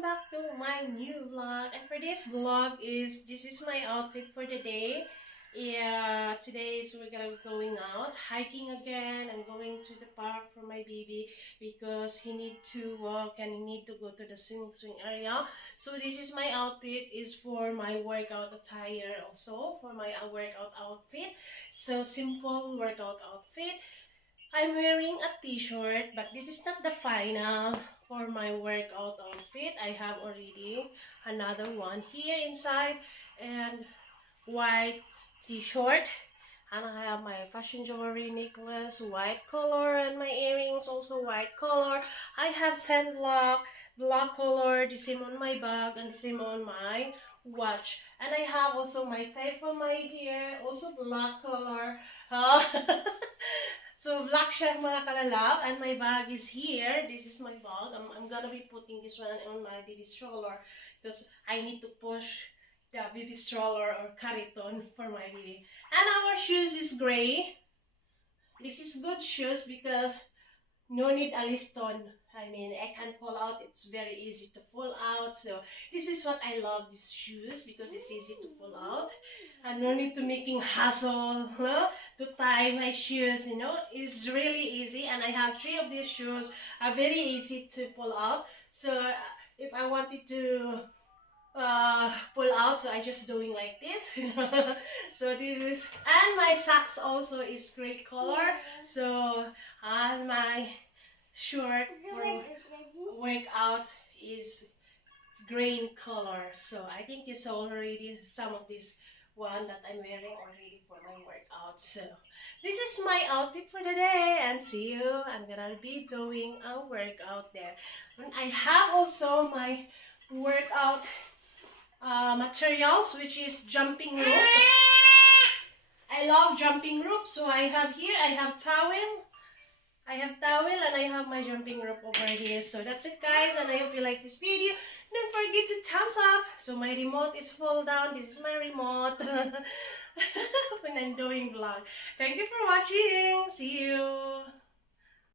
welcome back to my new vlog. And for this vlog this is my outfit for the day. Yeah, today is we're gonna be going out hiking again and going to the park for my baby because he need to walk and he need to go to the swing area. So this is my outfit is for my workout attire, also for my workout outfit. So simple workout outfit. I'm wearing a t-shirt, but this is not the final for my workout outfit. I have already another one here inside and white t-shirt. And I have my fashion jewelry necklace, white color, and my earrings also white color. I have sunblock, black color, the same on my bag and the same on my watch. And I have also my tie for my hair, also black color. So black siya mga kalalab, and my bag is here. This is my bag. I'm gonna be putting this one on my baby stroller because I need to push the baby stroller or carriton for my baby. And our shoes is gray. This is good shoes because no need a liston. I mean, I can pull out. It's very easy to pull out. So this is what I love these shoes because it's easy to pull out. And no need to making hassle to tie my shoes. You know, it's really easy. And I have 3 of these shoes. Are very easy to pull out. So if I wanted to pull out, so I just doing like this. So this is, and my socks also is gray color. So and my shirt for workout is green color. So I think you saw already some of this one that I'm wearing already for my workout. So this is my outfit for the day, and see you. I'm gonna be doing a workout there. And I have also my workout materials, which is jumping rope. I love jumping rope, so I have here, I have towel and I have my jumping rope over here. So that's it guys, and I hope you like this video. Don't forget to thumbs up. So my remote is fall down. This is my remote when I'm doing vlog. Thank you for watching. See you.